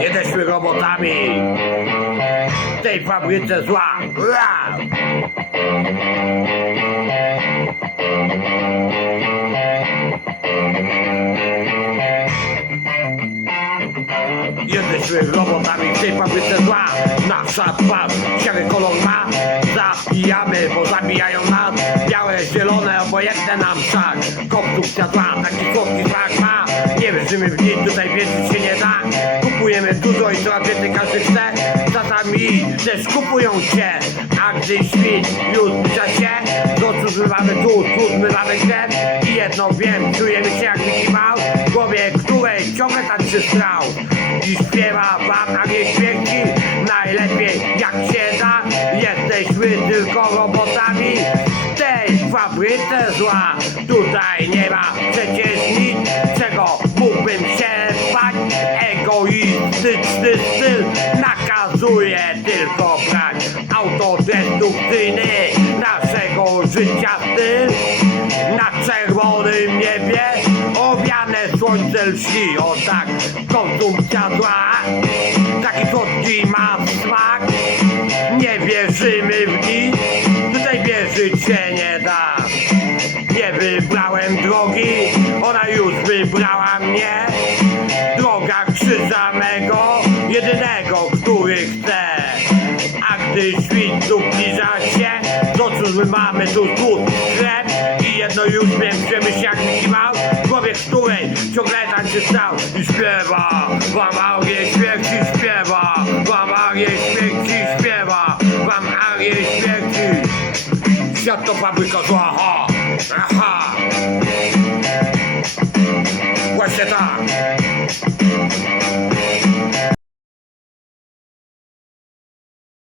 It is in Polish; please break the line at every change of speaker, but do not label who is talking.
Jesteśmy robotami! W tej fabryce zła. Wow! Jesteśmy robotami w tej fabryce zła! Nasza twarz siary kolor ma! Zabijamy, bo zabijają nas Zielone, obojętne nam tak. Konstrukcja zła, taki słodki smak ma. Nie wierzymy w nic, tutaj wierzyć się nie da. Kupujemy dużo i coraz więcej każdy chce Czasami też kupują się. A gdy świt już zbliża się To zmywamy tu, tu zmywamy krew I jedno wiem, czujemy się jak Mickey Mouse. Głowie której ciągle tańczy strał. I śpiewa wam na śmierci Najlepiej jak się da Jesteśmy tylko robotami. W tej fabryce zła. Tutaj nie ma przecież nic Czego mógłbym się bać. Egoistyczny styl Nakazuje tylko brać Autodestrukcyjny Naszego życia styl na czerwonym niebie Owiane słońce lśni. O tak, konsumpcja zła. Taki słodki ma smak. Nie wierzymy Nie wybrałem drogi Ona już wybrała mnie. Droga krzyża mego Jedynego, który chce. A gdy świt zbliża się To cóż my mamy tu tłust, krew I jedno już wiem, że się jak Mickey Mouse. W której ciągle tańczy stał I śpiewa. Wam arię śmierci śpiewa. Wam arię śmierci śpiewa. Wam arię śmierci Świat to fabryka? Zła, ha, aha. Właśnie tak